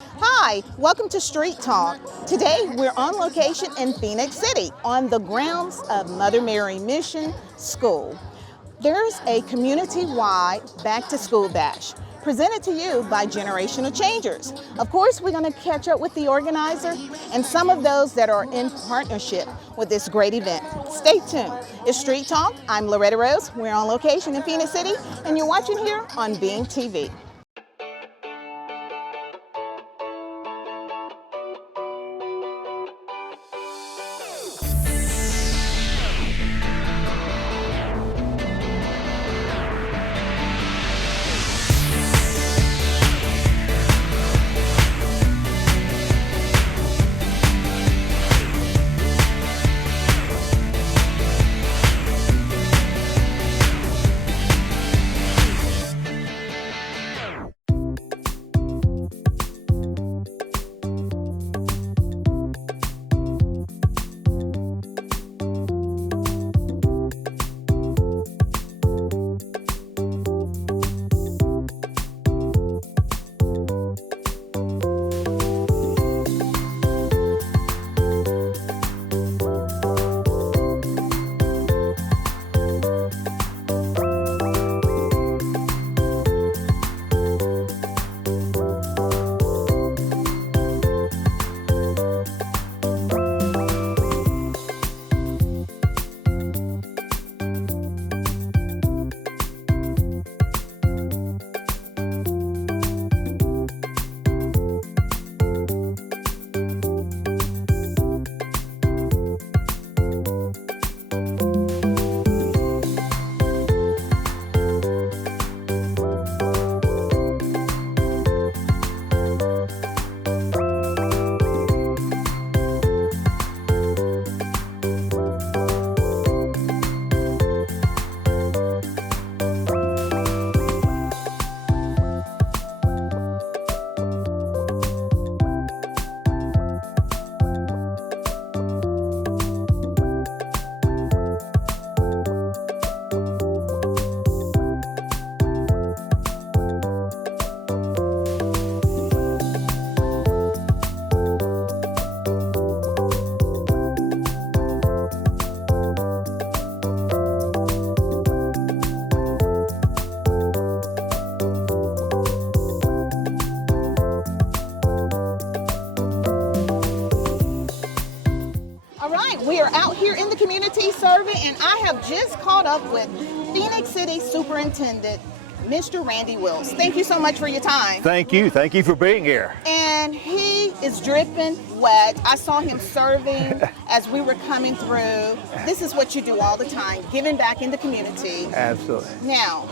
Hi, welcome to Street Talk. Today we're on location in Phoenix City on the grounds of Mother Mary Mission School. There's a community-wide back-to-school bash presented to you by Generational Changers. Of course, we're going to catch up with the organizer and some of those that are in partnership with this great event. Stay tuned. It's Street Talk. I'm Loretta Rose. We're on location in Phoenix City, and you're watching here on Beam TV. We are out here in the community serving, and I have just caught up with Phoenix City Superintendent, Mr. Randy Wills. Thank you so much for your time. Thank you. Thank you for being here. And he is dripping wet. I saw him serving as we were coming through. This is what you do all the time, giving back in the community. Absolutely. Now,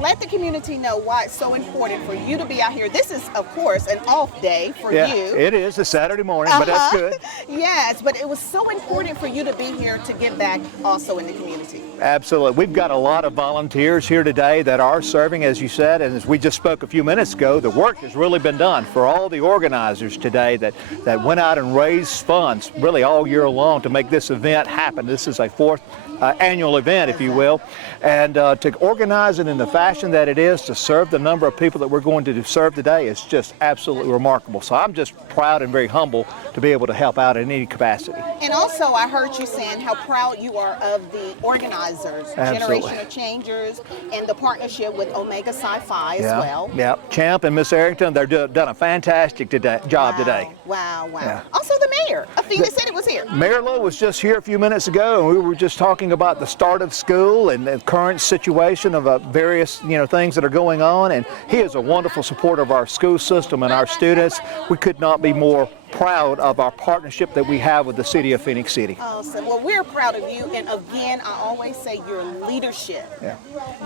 let the community know why it's so important for you to be out here. This is, of course, an off day for you. It is a Saturday morning, but that's good. Yes, but it was so important for you to be here to give back also in the community. Absolutely. We've got a lot of volunteers here today that are serving, as you said, and as we just spoke a few minutes ago, the work has really been done for all the organizers today that went out and raised funds really all year long to make this event happen. This is a fourth annual event, if you will, and to organize it in the fashion that it is, to serve the number of people that we're going to serve today is just absolutely remarkable. So I'm just proud and very humble to be able to help out in any capacity. And also I heard you saying how proud you are of the organizers, Absolutely. Generational Changers, and the partnership with Omega Sci-Fi as well. Yeah, Champ and Miss Arrington, they're done a fantastic job today. Wow. Yeah. Also the mayor of Phoenix City was here. Mayor Lowe was just here a few minutes ago, and we were just talking about the start of school and the current situation of various things that are going on, and he is a wonderful supporter of our school system and our students. We could not be more proud of our partnership that we have with the city of Phoenix City. Awesome. Well, we're proud of you, and again, I always say your leadership. Yeah.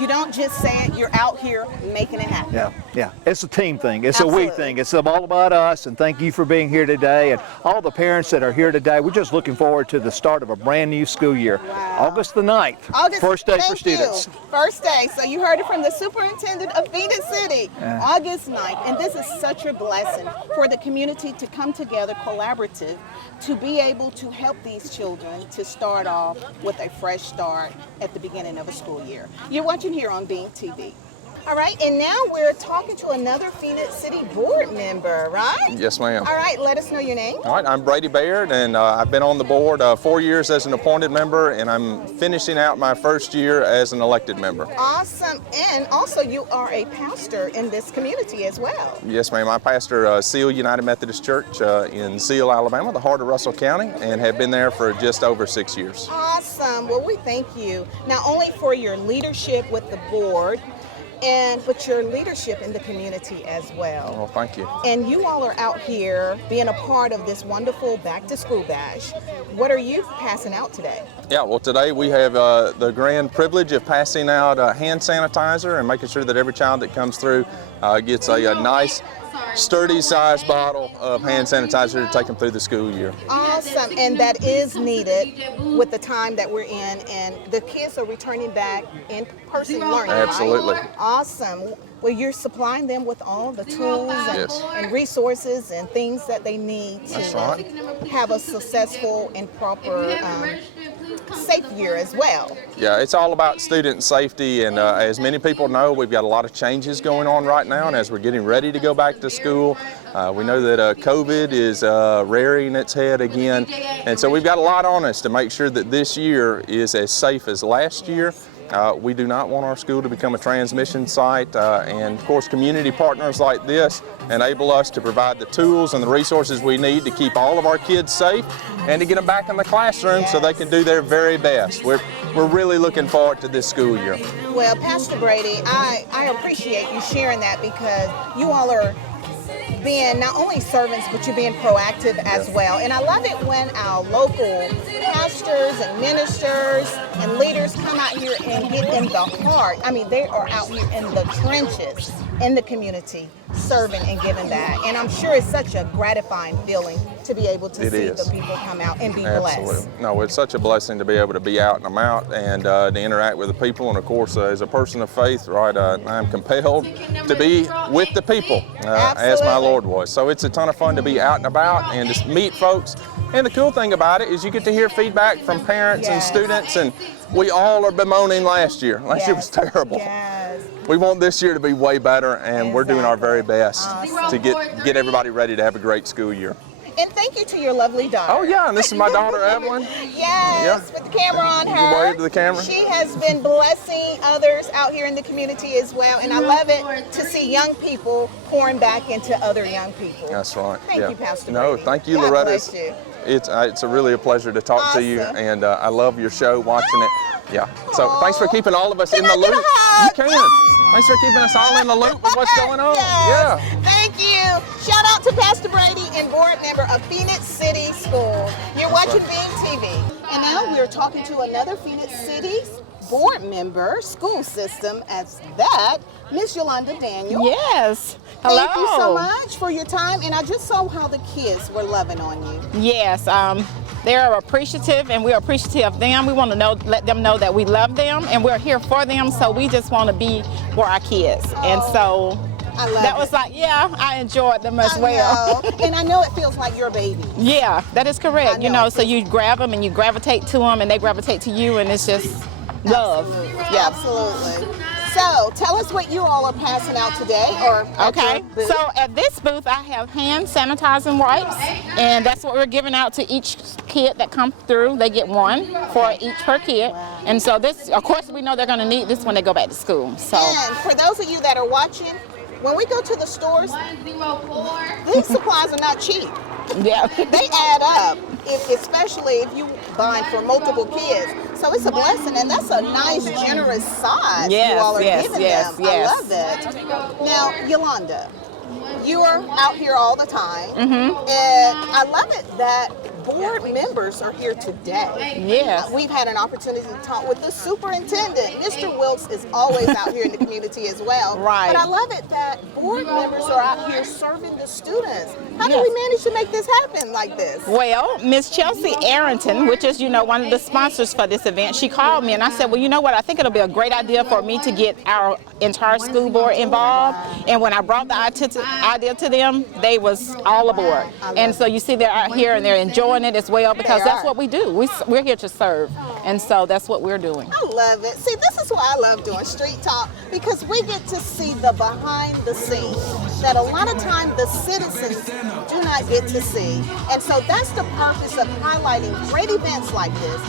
You don't just say it, you're out here making it happen. Yeah. It's a team thing. It's Absolutely. a we thing. It's all about us, and thank you for being here today. And all the parents that are here today, we're just looking forward to the start of a brand new school year. Wow. August the 9th, first day for students. First day. So you heard it from the superintendent of Phoenix City, August 9th. And this is such a blessing for the community to come together collaborative to be able to help these children to start off with a fresh start at the beginning of a school year. You're watching here on Beam TV. All right, and now we're talking to another Phoenix City board member, right? Yes, ma'am. All right, let us know your name. All right, I'm Brady Baird, and I've been on the board 4 years as an appointed member, and I'm finishing out my first year as an elected member. Awesome, and also you are a pastor in this community as well. Yes, ma'am. I pastor Seal United Methodist Church in Seal, Alabama, the heart of Russell County, and have been there for just over 6 years. Awesome, well we thank you not only for your leadership with the board, but your leadership in the community as well. Well, thank you. And you all are out here being a part of this wonderful back to school bash. What are you passing out today? Yeah, well, today we have the grand privilege of passing out hand sanitizer and making sure that every child that comes through gets a nice, sturdy sized bottle of hand sanitizer to take them through the school year. Awesome, and that is needed with the time that we're in, and the kids are returning back in person learning. Absolutely. Right? Awesome. Well, you're supplying them with all the tools and resources and things that they need to have a successful and proper safe year as well. Yeah, it's all about student safety, and as many people know, we've got a lot of changes going on right now, and as we're getting ready to go back to school, we know that COVID is rearing its head again, and so we've got a lot on us to make sure that this year is as safe as last year. We do not want our school to become a transmission site, and of course community partners like this enable us to provide the tools and the resources we need to keep all of our kids safe and to get them back in the classroom so they can do their very best. We're really looking forward to this school year. Well, Pastor Brady, I appreciate you sharing that, because you all are being not only servants, but you're being proactive as well. And I love it when our local pastors and ministers and leaders come out here and get in the heart. I mean, they are out here in the trenches, in the community, serving and giving back. And I'm sure it's such a gratifying feeling to be able to see the people come out and be blessed. No, it's such a blessing to be able to be out and about and to interact with the people. And of course, as a person of faith, right, I'm compelled to be with the people as my Lord was. So it's a ton of fun to be out and about and just meet folks. And the cool thing about it is you get to hear feedback from parents and students, and we all are bemoaning last year. Last year was terrible. We want this year to be way better, and we're doing our very best to get everybody ready to have a great school year. And thank you to your lovely daughter. Oh yeah, and this is my daughter Evelyn. Yes, with the camera on her. You wave to the camera. She has been blessing others out here in the community as well, and I love it to see young people pouring back into other young people. That's right. Thank you, Pastor No, Brady. thank you, God Loretta. bless you. It's really a pleasure to talk to you, and I love your show, watching it. Yeah. So thanks for keeping all of us in the loop. You can. Thanks for keeping us all in the loop with what's going on. Yes. Yeah. Thank you. Shout out to Pastor Brady and board member of Phoenix City School. You're watching Beam TV. And now we're talking to another Phoenix City board member, school system, as that, Miss Yolanda Daniel. Yes. Hello. Thank you so much for your time. And I just saw how the kids were loving on you. Yes. They're appreciative, and we're appreciative of them. We want to let them know that we love them, and we're here for them. So we just want to be for our kids. And so that was like, I enjoyed them as well. And I know it feels like your baby. Yeah, that is correct. You know, so you grab them and you gravitate to them, and they gravitate to you, and it's just love. Absolutely. Yeah, absolutely. So tell us what you all are passing out today. Okay, so at this booth I have hand sanitizing wipes, and that's what we're giving out to each kid that comes through. They get one for each per kid. And so this, of course, we know they're going to need this when they go back to school. So, and for those of you that are watching, when we go to the stores, these supplies are not cheap. Yeah. They add up, especially if you buy for multiple kids. So it's a blessing, and that's a nice, generous size you all are giving them. I love it. Now, Yolanda, you are out here all the time, and I love it that board members are here today. Yes. We've had an opportunity to talk with the superintendent. Mr. Wilkes is always out here in the community as well. Right. But I love it that board members are out here serving the students. How do we manage to make this happen like this? Well, Miss Chelsea Arrington, which is, one of the sponsors for this event, she called me and I said, well, you know what, I think it'll be a great idea for me to get our entire school board involved. And when I brought the idea to them, they was all aboard. And so you see they're out here and they're enjoying enjoying it as well because They that's are. what we do. We're here to serve, and so that's what we're doing. I love it. See, this is why I love doing Street Talk, because we get to see the behind the scenes that a lot of time the citizens do not get to see. And so that's the purpose of highlighting great events like this.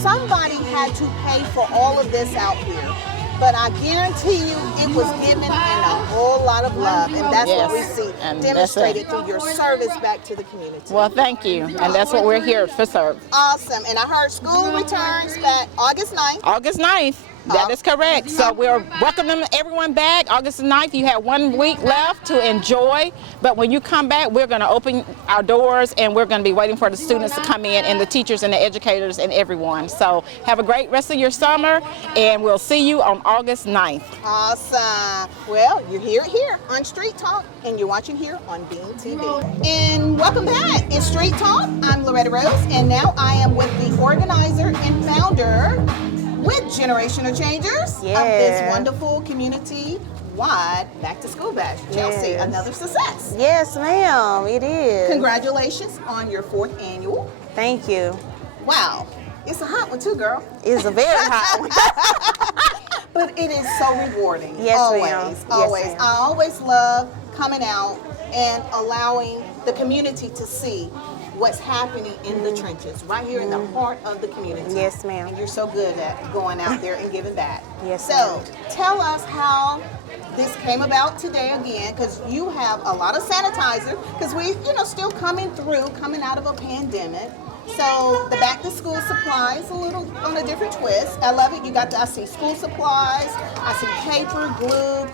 Somebody had to pay for all of this out here, but I guarantee you it was given in a whole lot of love, and that's what we Yes, see and demonstrated that's it. through your service back to the community. Well, thank you, and that's what we're here for serve. Awesome. And I heard school returns back August 9th. August 9th. That is correct. So we're welcoming everyone back. August 9th, you have 1 week left to enjoy. But when you come back, we're going to open our doors and we're going to be waiting for the students to come in and the teachers and the educators and everyone. So have a great rest of your summer and we'll see you on August 9th. Awesome. Well, you hear it here on Street Talk and you're watching here on Bean TV. And welcome back. It's Street Talk. I'm Loretta Rose and now I am with the organizer and founder with Generational Changers of this wonderful community-wide back-to-school bash. Chelsea, another success. Yes, ma'am, it is. Congratulations on your 4th annual. Thank you. Wow, it's a hot one too, girl. It's a very hot one. But it is so rewarding. Yes, always, ma'am. always. Yes, ma'am. I always love coming out and allowing the community to see what's happening in the trenches, right here in the heart of the community. Yes, ma'am. And you're so good at going out there and giving back. Yes, so ma'am. tell us how this came about today again, because you have a lot of sanitizer, because we, still coming out of a pandemic. So the back to school supplies a little on a different twist. I love it. I see school supplies, I see paper, glue,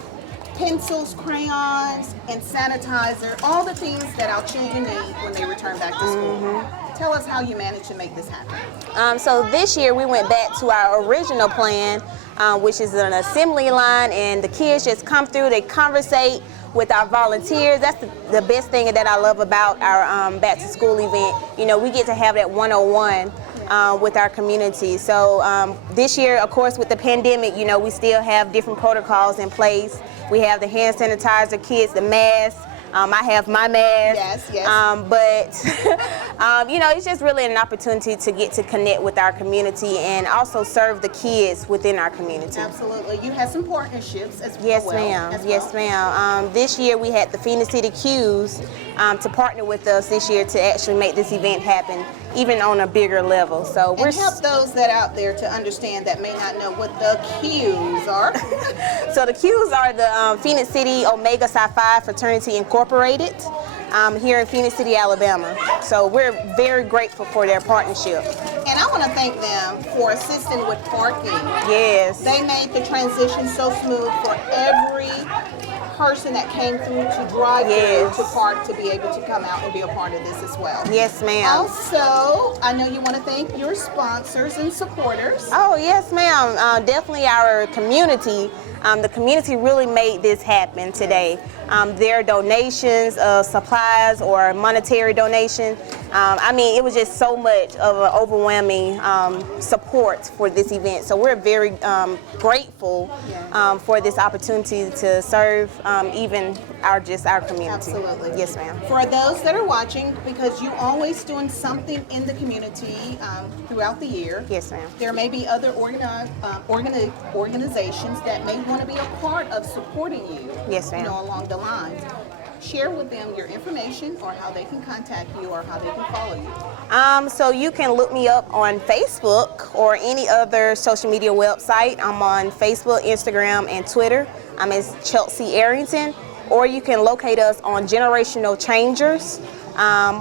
pencils, crayons, and sanitizer, all the things that our children need when they return back to school. Tell us how you managed to make this happen. So this year we went back to our original plan, which is an assembly line, and the kids just come through, they conversate with our volunteers. That's the best thing that I love about our back to school event. We get to have that one-on-one with our community. So this year, of course, with the pandemic, we still have different protocols in place. We have the hand sanitizer kits, the masks. I have my mask. Yes. But it's just really an opportunity to get to connect with our community and also serve the kids within our community. Absolutely. You had some partnerships as well. Yes, ma'am. Yes, ma'am. This year we had the Phoenix City Q's to partner with us this year to actually make this event happen, even on a bigger level. So And help those that out there to understand that may not know what the Q's are. So the Q's are the Phoenix City Omega Psi Phi Fraternity Incorporated here in Phoenix City, Alabama. So we're very grateful for their partnership. And I want to thank them for assisting with parking. Yes. They made the transition so smooth for every person that came through to drive through to park to be able to come out and be a part of this as well. Yes, ma'am. Also, I know you want to thank your sponsors and supporters. Oh, yes, ma'am. Definitely our community. The community really made this happen today. Their donations of supplies or monetary donation, it was just so much of an overwhelming support for this event. So we're very grateful for this opportunity to serve even our community. Absolutely. Yes, ma'am. For those that are watching, because you always doing something in the community throughout the year. Yes, ma'am. There may be other organizations that may want to be a part of supporting you. Yes, ma'am. Along the lines. Share with them your information or how they can contact you or how they can follow you. So you can look me up on Facebook or any other social media website. I'm on Facebook, Instagram, and Twitter. I'm as Chelsea Arrington. Or you can locate us on Generational Changers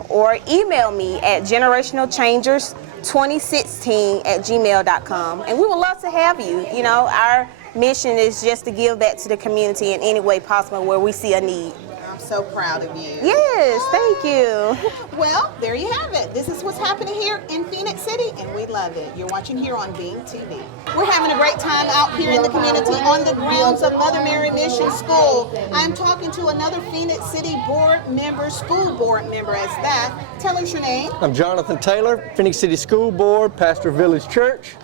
or email me at generationalchangers2016@gmail.com. And we would love to have you. Our mission is just to give back to the community in any way possible where we see a need. I'm so proud of you. Yes, thank you. Well, there you have it. This is what's happening here in Phoenix City, and we love it. You're watching here on Bean TV. We're having a great time out here in the community on the grounds of Mother Mary Mission School. I'm talking to another Phoenix City board member, school board member as that. Tell us your name. I'm Jonathan Taylor, Phoenix City School Board, pastor of Village Church.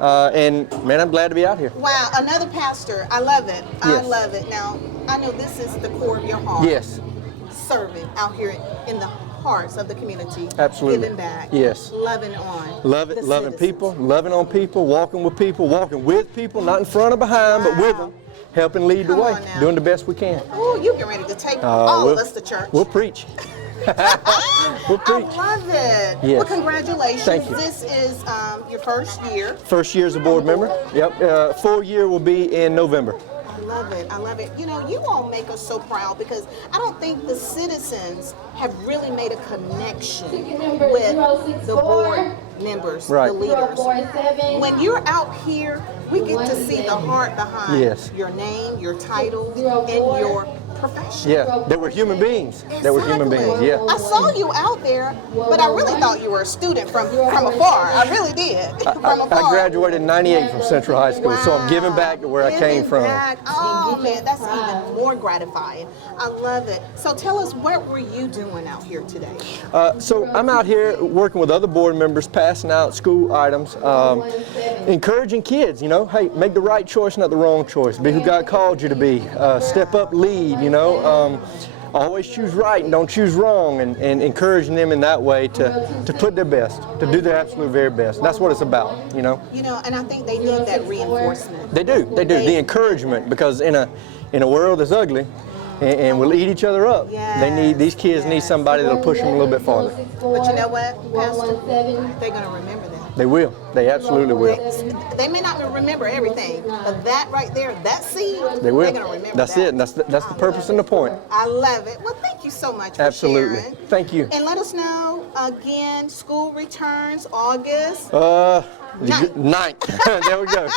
And man, I'm glad to be out here. Wow, another pastor. I love it. I Yes. love it. Now, I know this is the core of your heart. Yes. serving out here in the hearts of the community. Absolutely. Giving back. Yes. Loving on. Loving citizens. people, loving on people, walking with people, not in front or behind, but with them, helping lead the Come way, on now. doing the best we can. Oh, you get ready to take all of us to church. We'll preach. We'll I preach. love it. Yes. Well, congratulations. Thank you. This is your first year. First year as a board member. Yep. Full year will be in November. I love it. I love it. You know, you all make us so proud because I don't think the citizens have really made a connection with the board members, Right. the leaders. When you're out here, we get to see the heart behind Yes. your name, your title, and your profession. Yeah, they were human beings. They were human beings, Exactly. yeah. I saw you out there, but I really thought you were a student from afar. I really did. From afar. I graduated in '98 from Central High School, so I'm giving back to where I came Giving from. back. Oh man, that's even more gratifying. I love it. So tell us, what were you doing out here today? So I'm out here working with other board members, passing out school items, encouraging kids, hey, make the right choice, not the wrong choice. Be who God called you to be. Step up, lead, always choose right and don't choose wrong, and encouraging them in that way to put their best, to do their absolute very best. That's what it's about, And I think they need that reinforcement. They do, the encouragement, because in a world that's ugly, and we'll eat each other up. These kids need somebody that'll push them a little bit farther. But you know what, Pastor? They're going to remember that. They will. They absolutely will. They may not remember everything, but that right there, that seed, They will. they're going to remember That's that. it. That's the purpose and the point. I love it. Well, thank you so much for Absolutely. sharing. Thank you. And let us know, again, school returns August. 9th. There we go.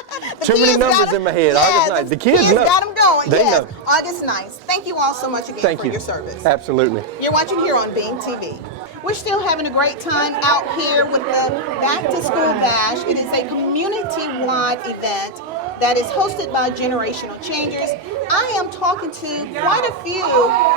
Too many kids numbers got 'em. in my head. Yeah, August 9th. The kids know. got them going. They Yes, know. August 9th. Thank you all so much again Thank for you. your service. Absolutely. You're watching here on Beam TV. We're still having a great time out here with the Back to School Bash. It is a community-wide event that is hosted by Generational Changers. I am talking to quite a few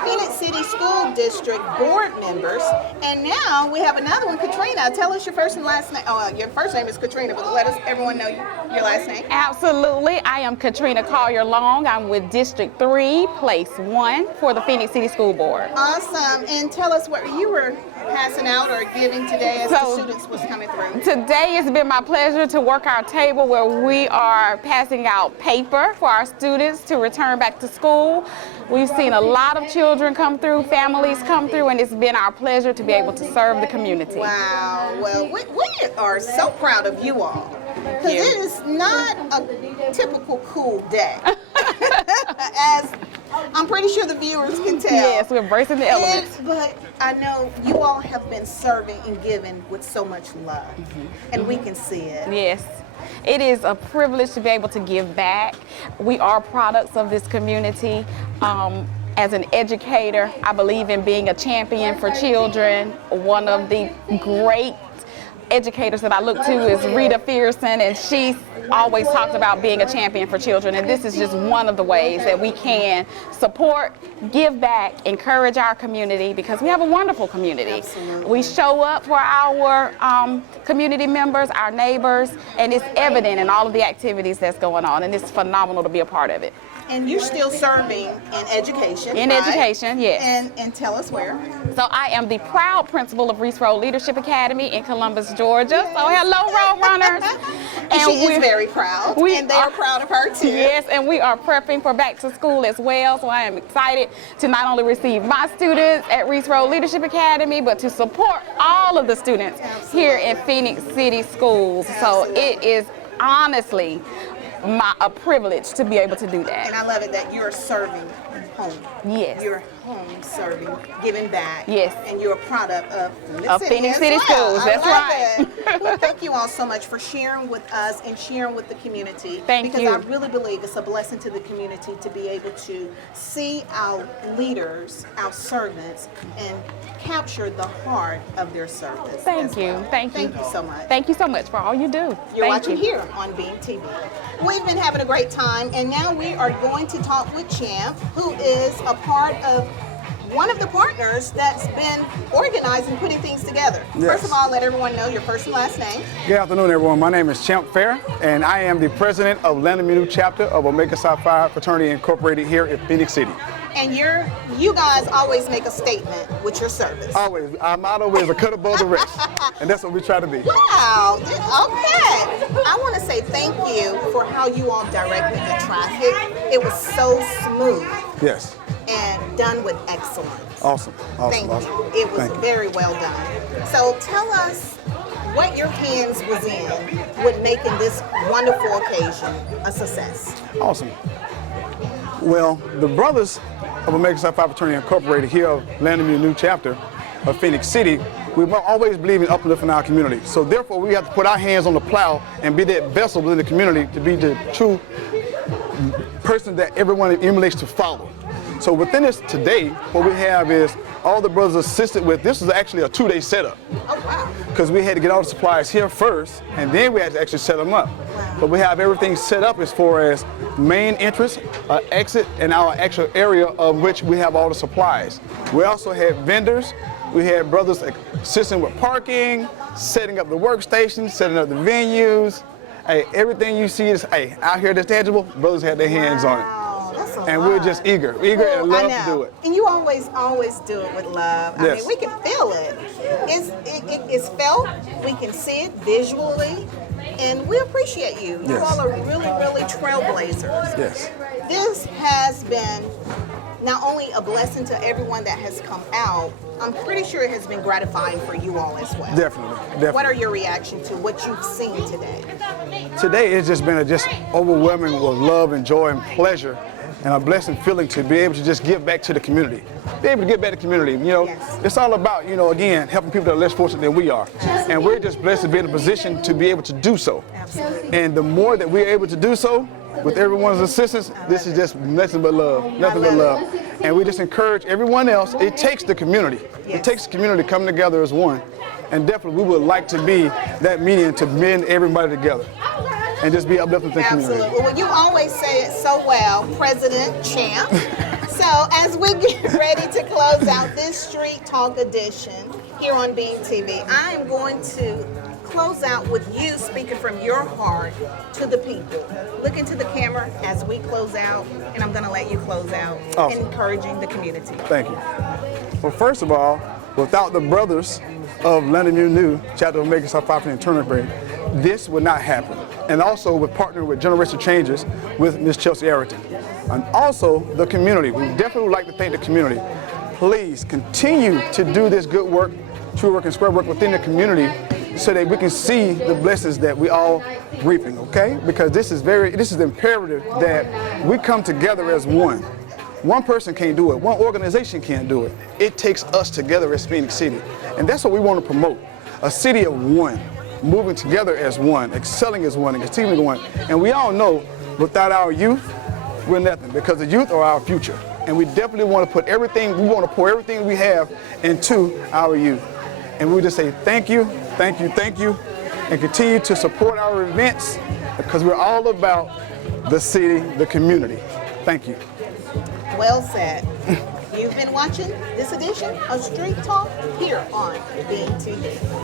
Phoenix City School District board members, and now we have another one. Katrina, tell us your first and last name. Oh, your first name is Katrina, but let us everyone know your last name. Absolutely. I am Katrina Collier-Long. I'm with District 3, Place 1 for the Phoenix City School Board. Awesome. And tell us what you were passing out or giving today as the So, students was coming through. Today it's been my pleasure to work our table where we are passing out paper for our students to return back to school. We've seen a lot of children come through, families come through, and it's been our pleasure to be able to serve the community. Wow. Well, we are so proud of you all because you. it is not a typical cool day. As I'm pretty sure the viewers can tell. Yes, we're embracing the elements. But I know you all have been serving and giving with so much love, and we can see it. Yes. It is a privilege to be able to give back. We are products of this community. As an educator, I believe in being a champion for children. One of the great educators that I look to is Rita Fearson, and she always talks about being a champion for children, and this is just one of the ways that we can support, give back, encourage our community, because we have a wonderful community. Absolutely. We show up for our community members, our neighbors, and it's evident in all of the activities that's going on, and it's phenomenal to be a part of it. And you're still serving in education. In right? education, yes. And tell us where. So I am the proud principal of Reese Leadership Academy in Columbus, Georgia. So hello, Road Runners. And she is very proud, and they are proud of her too. Yes, and we are prepping for back to school as well. So I am excited to not only receive my students at Reese Leadership Academy, but to support all of the students here in Phoenix City Schools. So it is honestly a privilege to be able to do that. And I love it that you're serving home. Yes. You're home serving, giving back. Yes. And you're a product of Phoenix City Schools, that's right. Well, thank you all so much for sharing with us and sharing with the community. Thank because you. I really believe it's a blessing to the community to be able to see our leaders, our servants, and capture the heart of their service. Thank as you. well. Thank you. Thank you so much. Thank you so much for all you do. You're Thank watching you. here on Beam TV. We've been having a great time, and now we are going to talk with Champ, who is a part of one of the partners that's been organizing, putting things together. Yes. First of all, let everyone know your first and last name. Good afternoon, everyone. My name is Champ Fair, and I am the president of Untitled Chapter of Omega Psi Phi Fraternity Incorporated here in Phoenix City. And you guys always make a statement with your service. Always. Our motto is a cut above the rest. And that's what we try to be. Wow, okay. I want to say thank you for how you all directed the traffic. It was so smooth Yes. and done with excellence. Awesome. Thank you. It was very well done. So tell us what your hands was in with making this wonderful occasion a success. Awesome. Well, the brothers of American South Fraternity Incorporated here of Untitled New Chapter of Phoenix City, we always believe in uplifting our community. So therefore, we have to put our hands on the plow and be that vessel within the community to be the true person that everyone emulates to follow. So within this today, what we have is all the brothers assisted with, this is actually a 2-day setup. Oh, wow. Because we had to get all the supplies here first, and then we had to actually set them up. But we have everything set up as far as main entrance, exit, and our actual area of which we have all the supplies. We also had vendors. We had brothers assisting with parking, setting up the workstations, setting up the venues. Hey, everything you see is, out here that's tangible, brothers had their hands on it. And we're just eager and love to do it. And you always do it with love. Yes. I mean, we can feel it. It's felt. We can see it visually, and we appreciate you. You all are really trailblazers. Yes. This has been not only a blessing to everyone that has come out, I'm pretty sure it has been gratifying for you all as well. Definitely. What are your reactions to what you've seen today? Today it's just been just overwhelming with love and joy and pleasure, and a blessing feeling to be able to just give back to the community. Be able to give back to the community. It's all about, again, helping people that are less fortunate than we are. And we're just blessed to be in a position to be able to do so. Absolutely. And the more that we're able to do so, with everyone's assistance, this is just nothing but love, nothing but love. And we just encourage everyone else. It takes the community. It takes the community to come together as one. And definitely we would like to be that medium to bring everybody together and just be uplifting the community. Absolutely. Well, you always say it so well, President Champ. So as we get ready to close out this Street Talk edition here on Beam TV, I am going to close out with you speaking from your heart to the people. Look into the camera as we close out, and I'm going to let you close out, encouraging the community. Thank you. Well, first of all, without the brothers of Untitled New Chapter of American South Fraternity Incorporated, this would not happen. And also with partnering with Generational Changes with Ms. Chelsea Arrington. And also the community. We definitely would like to thank the community. Please continue to do this good work, true work and square work within the community so that we can see the blessings that we all reaping, okay? Because this is imperative that we come together as one. One person can't do it. One organization can't do it. It takes us together as Phoenix City. And that's what we want to promote. A city of one, moving together as one, excelling as one, and continuing one. And we all know without our youth, we're nothing, because the youth are our future. And we definitely want to put everything, we want to pour everything we have into our youth. And we just say thank you, thank you, thank you, and continue to support our events because we're all about the city, the community. Thank you. Well said. You've been watching this edition of Street Talk here on Beam TV.